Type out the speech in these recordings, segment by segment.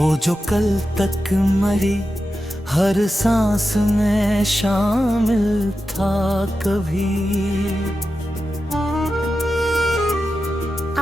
वो जो कल तक मरी हर सांस में शामिल था कभी,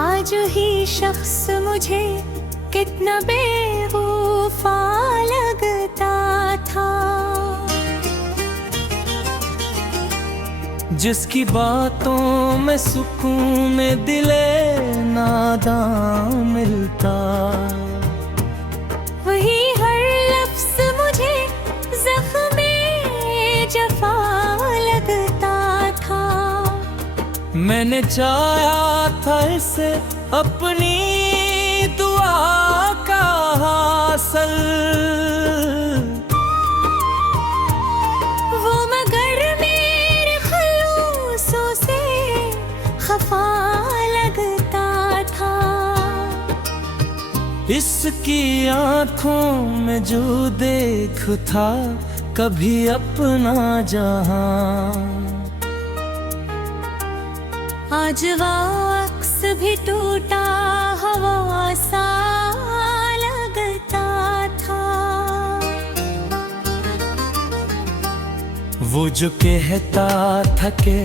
आज ही शख्स मुझे कितना बेवफा लगता था। जिसकी बातों में सुकून में दिले नादां मिलता, वही हर लफ्ज़ मुझे ज़ख्मे जफ़ा लगता था। मैंने चाहा था इसे अपनी दुआ का हासिल, वो मगर मेरे ख़ुलूसों से खफा लगता था। इसकी आँखों में जो देख था कभी अपना जहां, आज वो अक्स भी टूटा हवा सा लगता था। वो जो कहता था कि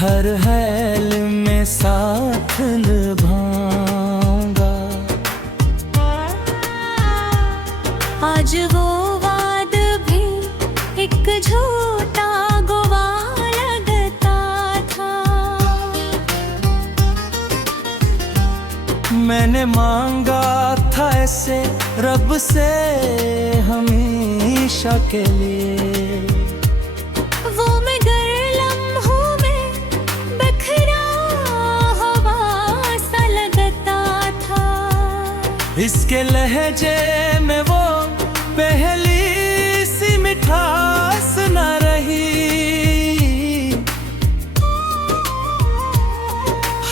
हर हाल में साथ निभाऊंगा, आज वो वाद भी एक झूठा गवाह लगता था। मैंने मांगा था ऐसे रब से हमेशा के लिए, वो मगर लम्हों में बिखरा हवा सा लगता था। इसके लहजे में वो पहली सी मिठास न रही,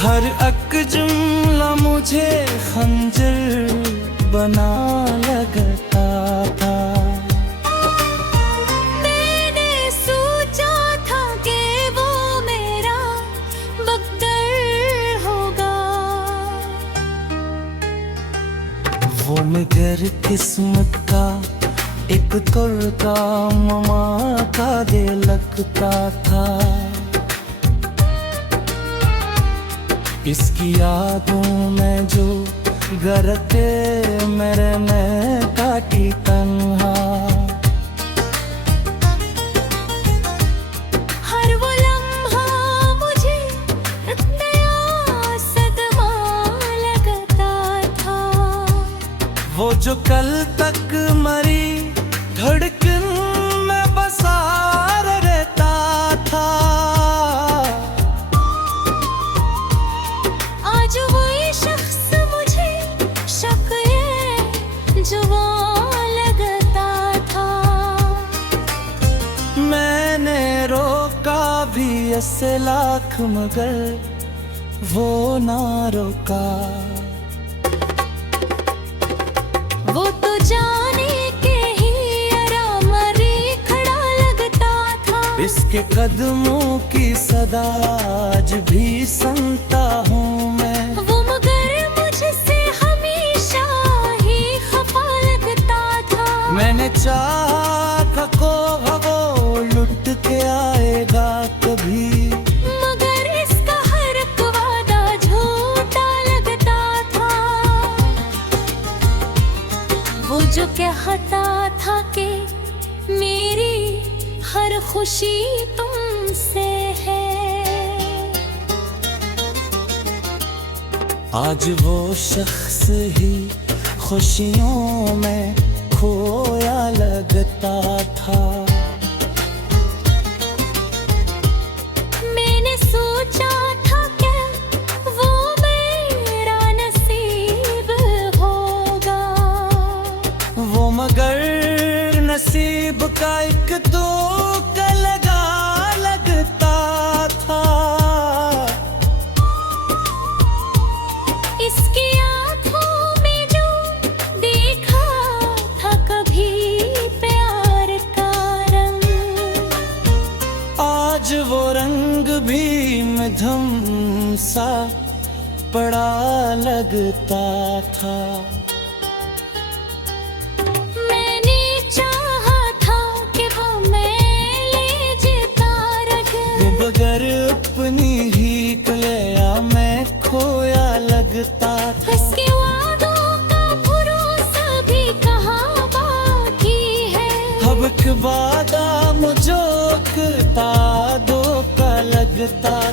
हर एक जुमला मुझे खंजर बना लगता था। मैंने सोचा था कि वो मेरा बख्तर होगा, वो मगर किस्मत का एक तुर्का ममा का दे लगता था। इसकी यादों में जो गरते मेरे में काटी तन्हा, हर वो लम्हा मुझे एक नया सदमा लगता था। वो जो कल तक मरी धड़कन में बसा रहता था, आज वही शख्स मुझे शक्ल जवां लगता था। मैंने रोका भी ऐसे लाख मगर वो ना रोका। वो तो जाने के ही अरामरी खड़ा लगता था। इसके कदमों की सदा आज भी सुनता हूँ मैं, वो मगर मुझसे हमेशा ही खफा लगता था। मैंने चाहा था को वो लुट के आएगा कभी, मगर इसका हर एक वादा झूठा लगता था। वो जो कहता था कि मेरी हर खुशी तुमसे है, आज वो शख्स ही खुशियों में खोया लगता था। मैंने सोचा था क्या वो मेरा नसीब होगा, वो मगर नसीब का एक धोखा लगा लगता था। इसकी आँखों में जो देखा था कभी प्यार का रंग, आज वो रंग भी मध्यम सा पड़ा लगता था।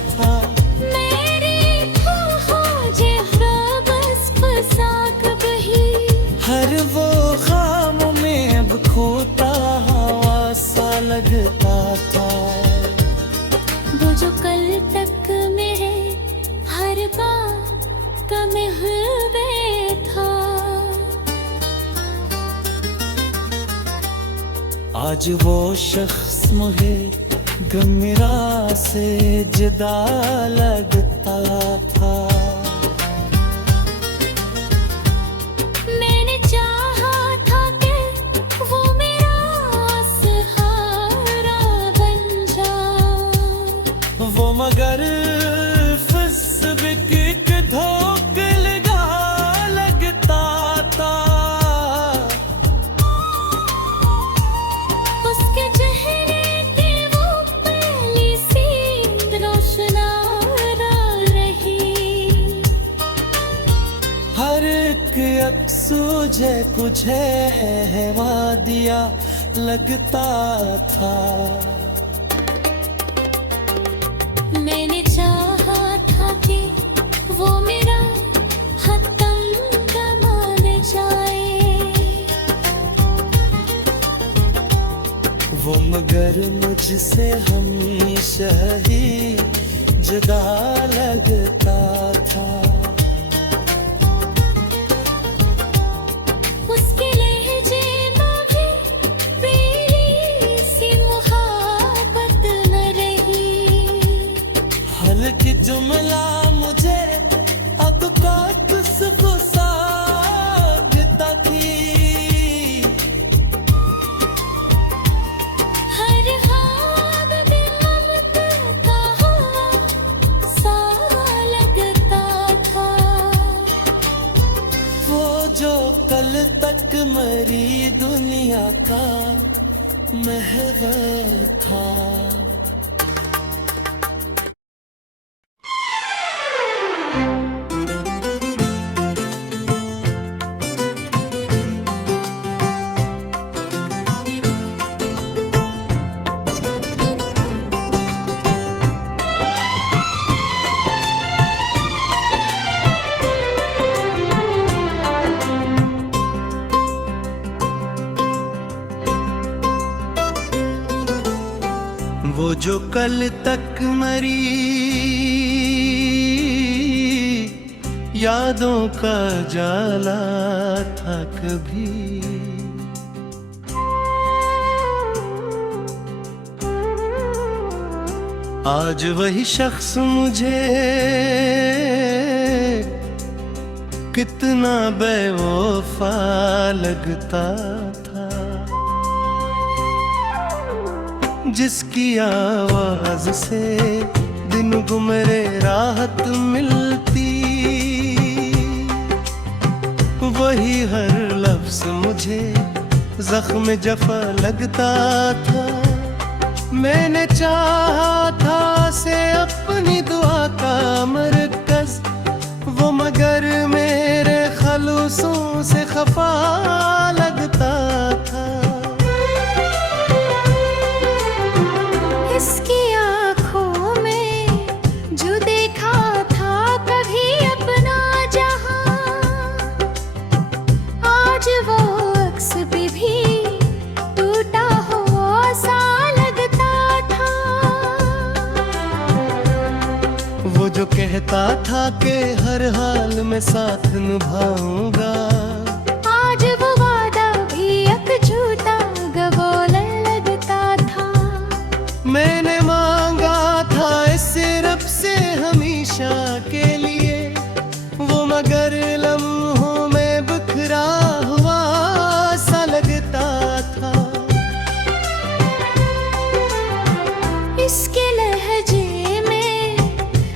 था। मेरी बस फसाक बही, हर वो खाम में अब खोता हवा सा लगता था। वो जो कल तक मेरे हर बात का महबे था, आज वो शख्स मुझे गमेरा से जुदा लगता था। मैंने चाहा था कि वो मेरा सहारा बन जाए, वो मगर फिसबिक धोखे लगा लगता था। उसके चेहरे की वो पहली सी रोशनारा रही। हर एक अक्सू जे कुछ है दिया लगता था। मैंने चाहा था कि वो मेरा हतम मान जाए, वो मगर मुझसे हमेशा ही जुदा लगता था। उसके लहजे में भी पीली सी मुहाबत न रही। हल्की जुमला मुझे अब काकुस गुस्सा थी। हर ख्वाब भी ममता का हुआ सा लगता था। वो जो कल तक मरी दुनिया का महवर था। वो जो कल तक मरी यादों का जाला था कभी, आज वही शख्स मुझे कितना बेवफा लगता था। जिसकी आवाज से दिन गुमरे राहत मिलती, वही हर लफ्ज मुझे जख्म जफा लगता था। मैंने चाहा था से अपनी दुआ का मरकज, वो मगर मेरे खलूसों से खफा लगता था। इसकी आँखों में जो देखा था कभी अपना जहां, आज वो अक्स भी टूटा हुआ सा लगता था। वो जो कहता था कि हर हाल में साथ निभाऊंगा, आज वो वादा भी अब झूठा गबोले लगता था। मैंने मांगा था इस रब से हमेशा के लिए, वो मगर लम्हों में बिखरा हुआ सा लगता था। इसके लहजे में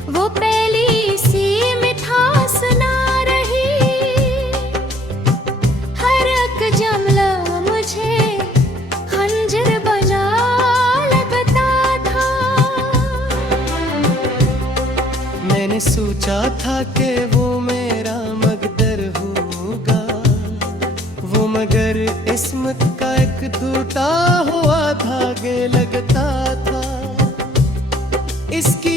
वो पहली सी मिठास ना रही। हर एक जुमला मुझे खंजर बना लगता था। मैंने सोचा था कि वो मेरा मकदर होगा, वो मगर इस्मत का एक टूटा हुआ धागे लगता था। इसकी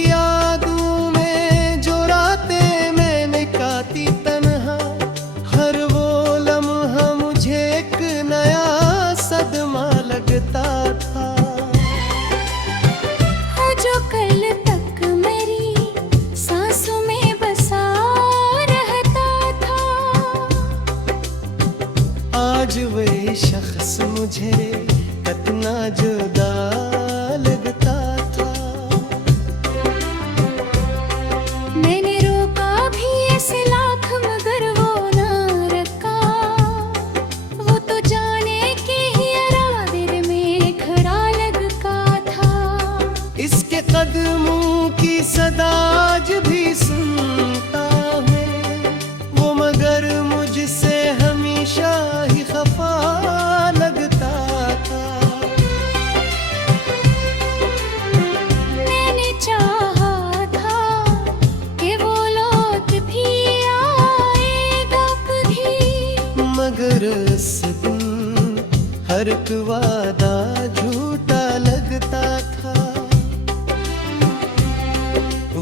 हर एक वादा झूठा लगता था।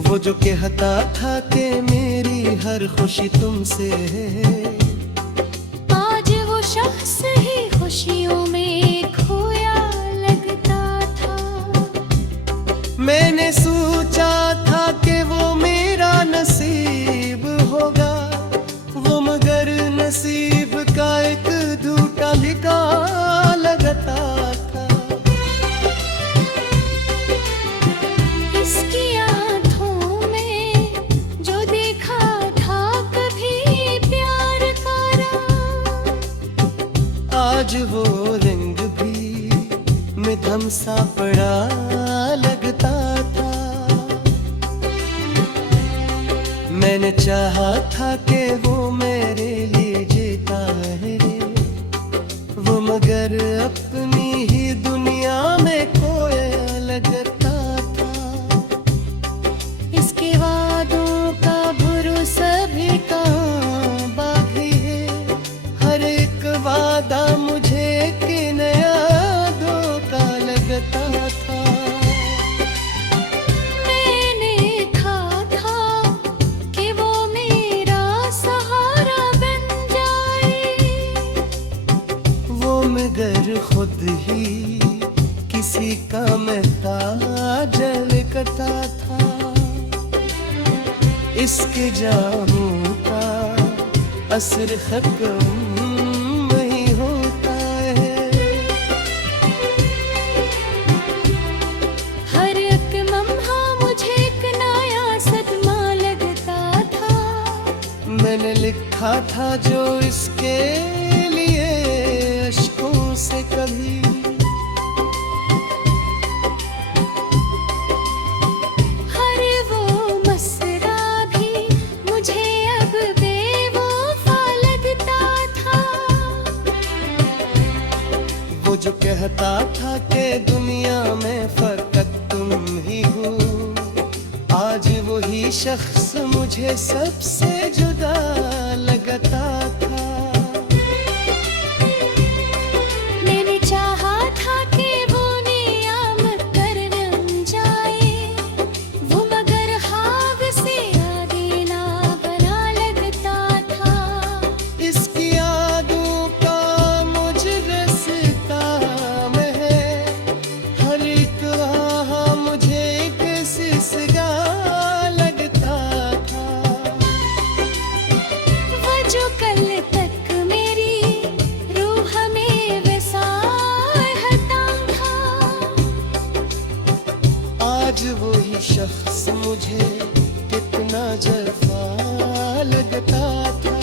वो जो कहता था कि मेरी हर खुशी तुमसे है, आज वो शख्स ही खुशियों में खोया लगता था। मैंने सोचा था कि वो मेरा नसीब होगा, वो मगर नसीब का एक झूठा लिखा लगता था। इसकी आंखों में जो देखा था कभी प्यार का रंग, आज वो रंग भी मिधम सा पड़ा लगता था। मैंने चाहा था कि वो मेरे लिए जीता है, वो मगर अपनी ही दुनिया में खोया लगता था। इसके वादों का भरोसा भी कहाँ बाकी है। हर एक वादा मुझे एक नया धोखा लगता था। मैंने कहा था कि वो मेरा सहारा बन जाए, वो मगर खुद ही किसी का महताज लगता था। इसके जामों का असर खत्म नहीं होता है। हर एक लम्हा मुझे एक नया सदमा लगता था। मैंने लिखा था जो इसके लिए अश्कों से कभी, हर वो मसरा भी मुझे अब बेवफा लगता था। वो जो कहता था कि दुनिया में फकत तुम ही हो, आज वही शख्स मुझे सबसे जुदा लगता था। मैंने चाहा था कि वो नियामत कर बन जाए, वो मगर खाब से आदीना बना लगता था। इसकी यादों का मुझे रास्ता में है, हर एक राह मुझे एक सिसगा लगता था। वो जो कल तक मेरी रूह में वसाहता था, आज वही शख्स मुझे कितना जफा लगता था।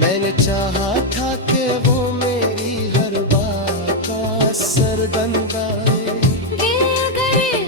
मैंने चाहा था कि वो मेरी हर बात का असर बन जाए, दिल अगर